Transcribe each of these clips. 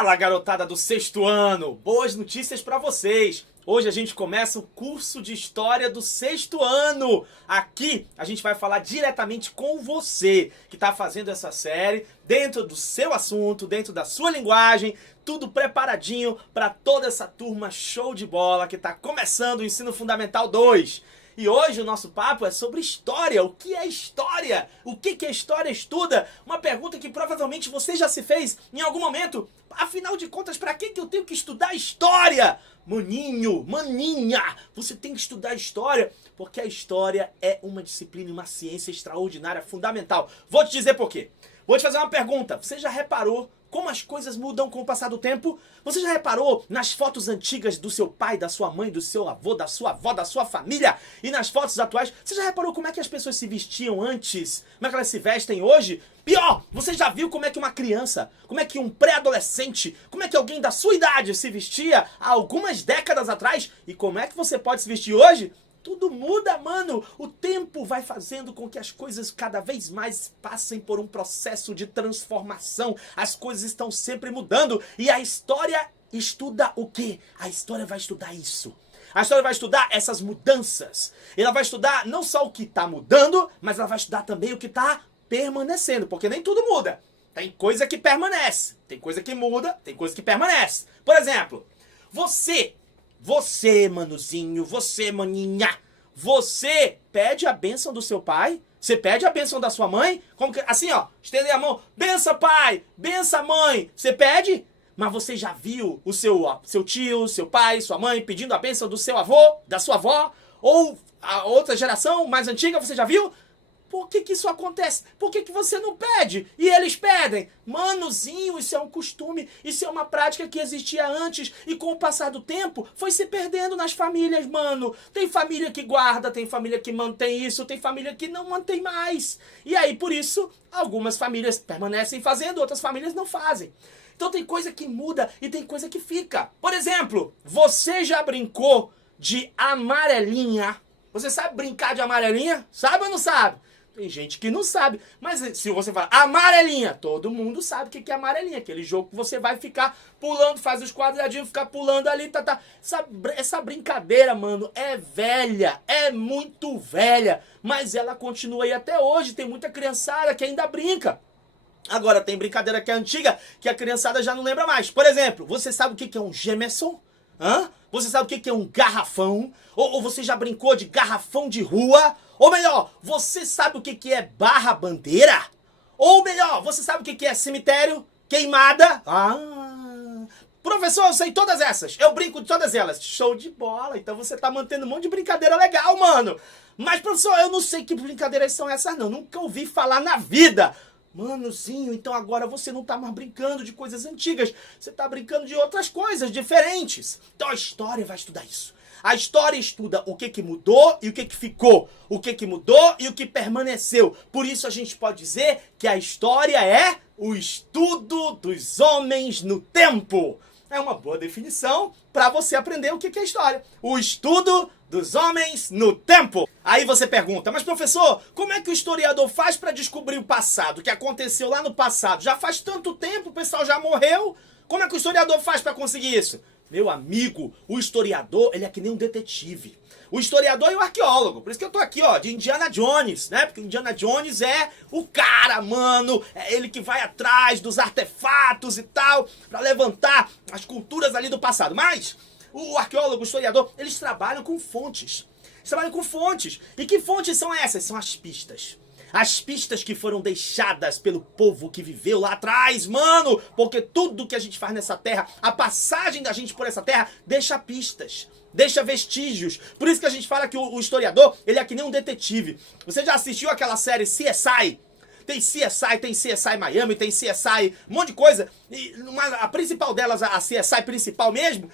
Fala, garotada do sexto ano! Boas notícias pra vocês! Hoje a gente começa o curso de História do sexto ano. Aqui a gente vai falar diretamente com você que está fazendo essa série dentro do seu assunto, dentro da sua linguagem, tudo preparadinho para toda essa turma show de bola que está começando o Ensino Fundamental 2. E hoje o nosso papo é sobre história. O que é história? O que a história estuda? Uma pergunta que provavelmente você já se fez em algum momento. Afinal de contas, para que eu tenho que estudar história? Maninho, maninha, você tem que estudar história porque a história é uma disciplina e uma ciência extraordinária, fundamental. Vou te dizer por quê. Vou te fazer uma pergunta. Você já reparou como as coisas mudam com o passar do tempo? Você já reparou nas fotos antigas do seu pai, da sua mãe, do seu avô, da sua avó, da sua família e nas fotos atuais? Você já reparou como é que as pessoas se vestiam antes? Como é que elas se vestem hoje? Pior, você já viu como é que uma criança, como é que um pré-adolescente, como é que alguém da sua idade se vestia há algumas décadas atrás? E como é que você pode se vestir hoje? Tudo muda, mano. O tempo vai fazendo com que as coisas cada vez mais passem por um processo de transformação. As coisas estão sempre mudando. E a história estuda o quê? A história vai estudar isso. A história vai estudar essas mudanças. Ela vai estudar não só o que está mudando, mas ela vai estudar também o que está permanecendo. Porque nem tudo muda. Tem coisa que permanece. Tem coisa que muda, tem coisa que permanece. Por exemplo, você, manuzinho, você, maninha, você pede a bênção do seu pai? Você pede a bênção da sua mãe? Como que, assim, ó, estender a mão, benção pai, benção mãe, você pede? Mas você já viu o seu tio, seu pai, sua mãe pedindo a bênção do seu avô, da sua avó? Ou a outra geração mais antiga, você já viu? Por que isso acontece? Por que você não pede? E eles pedem? Manuzinho, isso é um costume, isso é uma prática que existia antes e com o passar do tempo foi se perdendo nas famílias, mano. Tem família que guarda, tem família que mantém isso, tem família que não mantém mais. E aí, por isso, algumas famílias permanecem fazendo, outras famílias não fazem. Então tem coisa que muda e tem coisa que fica. Por exemplo, você já brincou de amarelinha? Você sabe brincar de amarelinha? Sabe ou não sabe? Tem gente que não sabe, mas se você falar amarelinha, todo mundo sabe o que é amarelinha. Aquele jogo que você vai ficar pulando, faz os quadradinhos, ficar pulando ali, tá. Essa brincadeira, mano, é velha, é muito velha, mas ela continua aí até hoje. Tem muita criançada que ainda brinca. Agora tem brincadeira que é antiga, que a criançada já não lembra mais. Por exemplo, você sabe o que é um Gemerson? Hã? Você sabe o que é um garrafão? Ou você já brincou de garrafão de rua? Ou melhor, você sabe o que é barra-bandeira? Ou melhor, você sabe o que é cemitério? Queimada? Professor, eu sei todas essas. Eu brinco de todas elas. Show de bola. Então você tá mantendo um monte de brincadeira legal, mano. Mas, professor, eu não sei que brincadeiras são essas, não. Nunca ouvi falar na vida. Manozinho, então agora você não tá mais brincando de coisas antigas. Você tá brincando de outras coisas diferentes. Então a história vai estudar isso. A história estuda o que mudou e o que ficou. O que mudou e o que permaneceu. Por isso a gente pode dizer que a história é o estudo dos homens no tempo. É uma boa definição para você aprender o que é história. O estudo dos homens no tempo. Aí você pergunta, mas professor, como é que o historiador faz para descobrir o passado? O que aconteceu lá no passado? Já faz tanto tempo, o pessoal já morreu. Como é que o historiador faz para conseguir isso? Meu amigo, o historiador, ele é que nem um detetive. O historiador e o arqueólogo. Por isso que eu tô aqui, ó, de Indiana Jones, né? Porque Indiana Jones é o cara, mano. É ele que vai atrás dos artefatos e tal, pra levantar as culturas ali do passado. Mas o arqueólogo, o historiador, eles trabalham com fontes. Eles trabalham com fontes. E que fontes são essas? São as pistas. As pistas que foram deixadas pelo povo que viveu lá atrás, mano. Porque tudo que a gente faz nessa terra, a passagem da gente por essa terra, deixa pistas, deixa vestígios. Por isso que a gente fala que o historiador, ele é que nem um detetive. Você já assistiu aquela série CSI? Tem CSI Miami, tem CSI, um monte de coisa. E a principal delas, a CSI principal mesmo,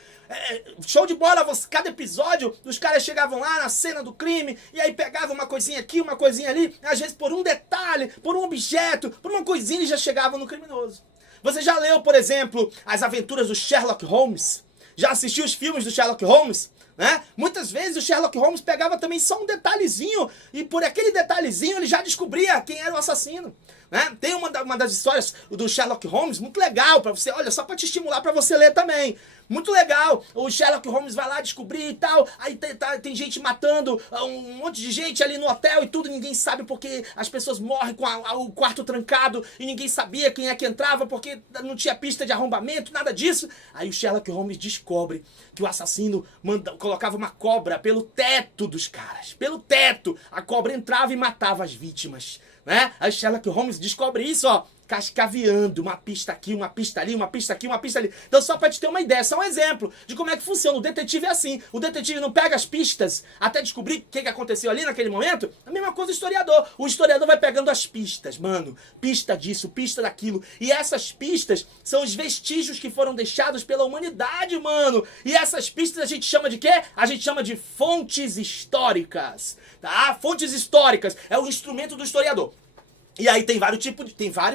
show de bola, cada episódio, os caras chegavam lá na cena do crime, e aí pegavam uma coisinha aqui, uma coisinha ali, às vezes por um detalhe, por um objeto, por uma coisinha, e já chegavam no criminoso. Você já leu, por exemplo, as aventuras do Sherlock Holmes? Já assistiu os filmes do Sherlock Holmes? Né? Muitas vezes o Sherlock Holmes pegava também só um detalhezinho e por aquele detalhezinho ele já descobria quem era o assassino. né? Tem uma das histórias do Sherlock Holmes muito legal pra você, olha, só pra te estimular pra você ler também. Muito legal, o Sherlock Holmes vai lá descobrir e tal, aí tem gente matando um monte de gente ali no hotel e tudo, ninguém sabe porque as pessoas morrem com o quarto trancado e ninguém sabia quem é que entrava porque não tinha pista de arrombamento, nada disso. Aí o Sherlock Holmes descobre que o assassino colocava uma cobra pelo teto dos caras, pelo teto, a cobra entrava e matava as vítimas, né? Aí Sherlock Holmes descobre isso, ó, cascaveando, uma pista aqui, uma pista ali, uma pista aqui, uma pista ali. Então só pra te ter uma ideia, só um exemplo de como é que funciona. O detetive é assim, o detetive não pega as pistas até descobrir o que aconteceu ali naquele momento. A mesma coisa o historiador. O historiador vai pegando as pistas, mano. Pista disso, pista daquilo. E essas pistas são os vestígios que foram deixados pela humanidade, mano. E essas pistas a gente chama de quê? A gente chama de fontes históricas, tá? Fontes históricas é o instrumento do historiador. E aí tem vários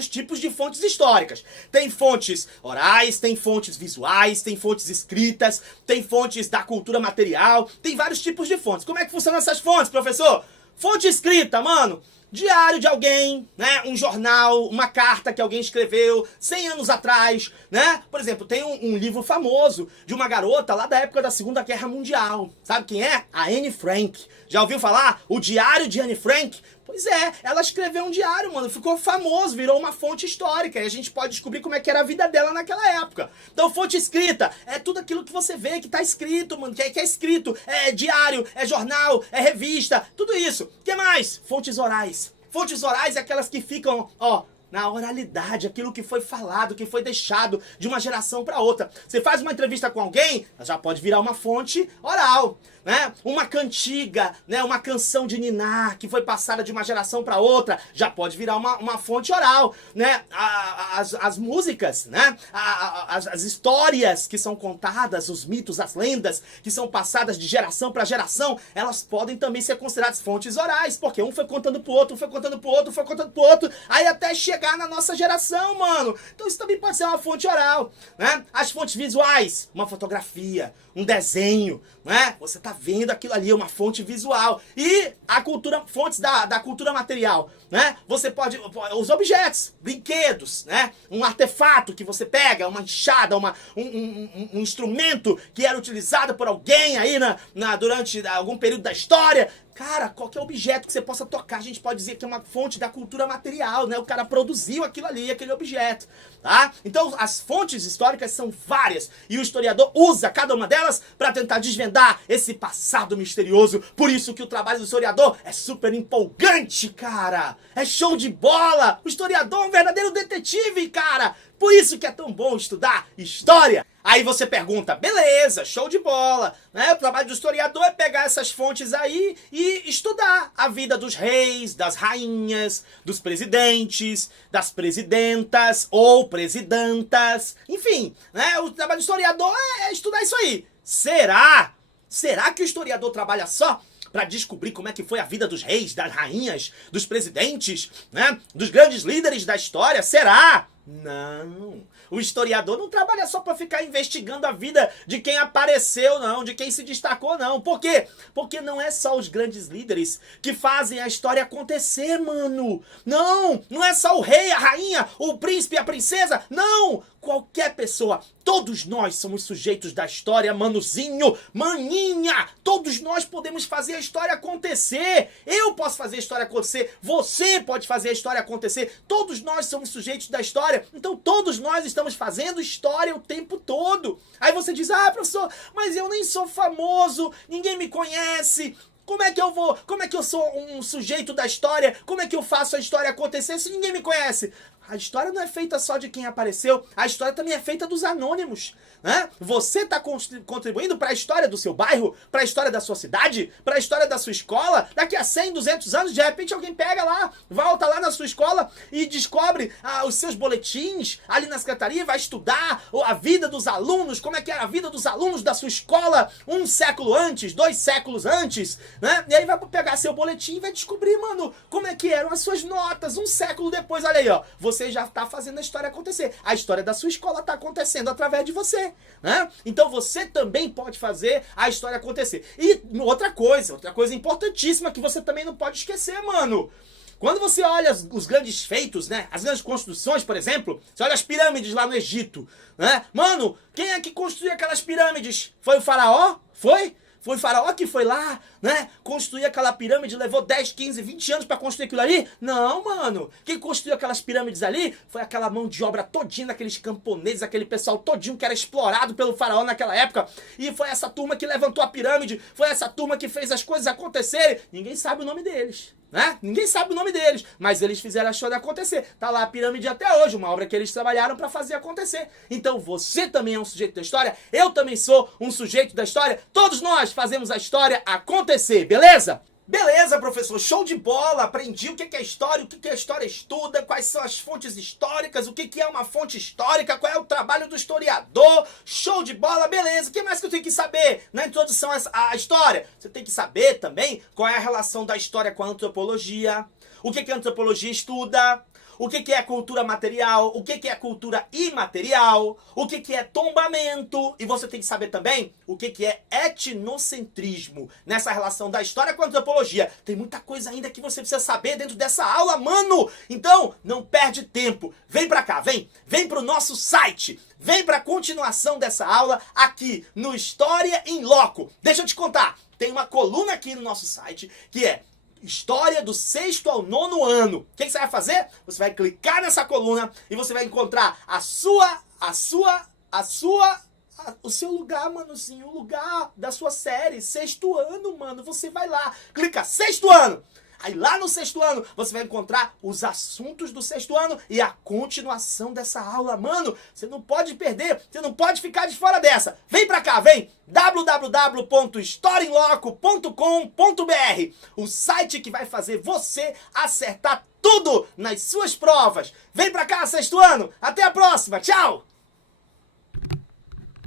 tipos de fontes históricas. Tem fontes orais, tem fontes visuais, tem fontes escritas, tem fontes da cultura material, tem vários tipos de fontes. Como é que funcionam essas fontes, professor? Fonte escrita, mano. Diário de alguém, né? Um jornal, uma carta que alguém escreveu 100 anos atrás, né? Por exemplo, tem um livro famoso de uma garota lá da época da Segunda Guerra Mundial. Sabe quem é? A Anne Frank. Já ouviu falar? O Diário de Anne Frank? Pois é, ela escreveu um diário, mano, ficou famoso, virou uma fonte histórica, e a gente pode descobrir como é que era a vida dela naquela época. Então, fonte escrita é tudo aquilo que você vê que tá escrito, mano, que é escrito, é diário, é jornal, é revista, tudo isso. O que mais? Fontes orais. Fontes orais é aquelas que ficam, ó, na oralidade, aquilo que foi falado, que foi deixado de uma geração para outra. Você faz uma entrevista com alguém, já pode virar uma fonte oral, né? Uma cantiga, né? Uma canção de ninar que foi passada de uma geração para outra, já pode virar uma fonte oral, né? As músicas, né? As histórias que são contadas, os mitos, as lendas que são passadas de geração para geração, elas podem também ser consideradas fontes orais, porque um foi contando pro outro, um foi contando pro outro, um foi contando pro outro, aí até chegar na nossa geração, mano. Então isso também pode ser uma fonte oral, né? As fontes visuais, uma fotografia, um desenho, né? Você tá vendo aquilo ali, é uma fonte visual. E a cultura, fontes da cultura material, né? Você pode, os objetos, brinquedos, né? Um artefato que você pega, uma enxada, um instrumento que era utilizado por alguém aí durante algum período da história. Cara, qualquer objeto que você possa tocar, a gente pode dizer que é uma fonte da cultura material, né? O cara produziu aquilo ali, aquele objeto, tá? Então, as fontes históricas são várias e o historiador usa cada uma delas para tentar desvendar esse passado misterioso. Por isso que o trabalho do historiador é super empolgante, cara! É show de bola! O historiador é um verdadeiro detetive, cara! Por isso que é tão bom estudar história. Aí você pergunta, beleza, show de bola, né? O trabalho do historiador é pegar essas fontes aí e estudar a vida dos reis, das rainhas, dos presidentes, das presidentas ou presidentas, enfim, né? O trabalho do historiador é estudar isso aí. Será? Será que o historiador trabalha só para descobrir como é que foi a vida dos reis, das rainhas, dos presidentes, né? Dos grandes líderes da história? Será? Não. O historiador não trabalha só para ficar investigando a vida de quem apareceu, não, de quem se destacou, não. Por quê? Porque não é só os grandes líderes que fazem a história acontecer, mano. Não, não é só o rei, a rainha, o príncipe, a princesa. Não, qualquer pessoa. Todos nós somos sujeitos da história, manuzinho, maninha. Todos nós podemos fazer a história acontecer. Eu posso fazer a história acontecer. Você pode fazer a história acontecer. Todos nós somos sujeitos da história. Então todos nós estamos fazendo história o tempo todo. Aí você diz, ah, professor, mas eu nem sou famoso, ninguém me conhece. Como é que eu vou? Como é que eu sou um sujeito da história? Como é que eu faço a história acontecer se ninguém me conhece? A história não é feita só de quem apareceu, a história também é feita dos anônimos, né? Você está contribuindo para a história do seu bairro, para a história da sua cidade, para a história da sua escola. Daqui a 100, 200 anos, de repente alguém pega lá, volta lá na sua escola e descobre os seus boletins ali na secretaria, vai estudar a vida dos alunos, como é que era a vida dos alunos da sua escola 1 século antes, 2 séculos antes, né? E aí vai pegar seu boletim e vai descobrir, mano, como é que eram as suas notas 1 século depois. Olha aí, ó, você já está fazendo a história acontecer. A história da sua escola está acontecendo através de você, né? Então você também pode fazer a história acontecer. E outra coisa importantíssima que você também não pode esquecer, mano. Quando você olha os grandes feitos, né? As grandes construções, por exemplo, você olha as pirâmides lá no Egito, né? Mano, quem é que construiu aquelas pirâmides? Foi o faraó? Foi? Foi o faraó que foi lá, né? Construir aquela pirâmide, levou 10, 15, 20 anos pra construir aquilo ali? Não, mano. Quem construiu aquelas pirâmides ali foi aquela mão de obra todinha daqueles camponeses, aquele pessoal todinho que era explorado pelo faraó naquela época. E foi essa turma que levantou a pirâmide, foi essa turma que fez as coisas acontecerem. Ninguém sabe o nome deles, né? Ninguém sabe o nome deles, mas eles fizeram a história acontecer. Tá lá a pirâmide até hoje, uma obra que eles trabalharam pra fazer acontecer. Então você também é um sujeito da história, eu também sou um sujeito da história, todos nós fazemos a história acontecer, beleza? Beleza, professor, show de bola, aprendi o que é história, o que a história estuda, quais são as fontes históricas, o que é uma fonte histórica, qual é o trabalho do historiador, show de bola, beleza. O que mais que eu tenho que saber na introdução à história? Você tem que saber também qual é a relação da história com a antropologia, o que a antropologia estuda, o que é cultura material, o que é cultura imaterial, o que é tombamento, e você tem que saber também o que é etnocentrismo, nessa relação da história com a antropologia. Tem muita coisa ainda que você precisa saber dentro dessa aula, mano! Então, não perde tempo, vem pra cá, vem pro nosso site, vem pra continuação dessa aula aqui no História em Loco. Deixa eu te contar, tem uma coluna aqui no nosso site que é História do 6º ao 9º ano. O que você vai fazer? Você vai clicar nessa coluna e você vai encontrar o seu lugar, manozinho, o lugar da sua série, 6º ano, mano. Você vai lá, clica 6º ano. Aí lá no 6º ano, você vai encontrar os assuntos do 6º ano e a continuação dessa aula. Mano, você não pode perder, você não pode ficar de fora dessa. Vem pra cá, vem! www.historiaemloco.com.br, o site que vai fazer você acertar tudo nas suas provas. Vem pra cá, 6º ano! Até a próxima, tchau!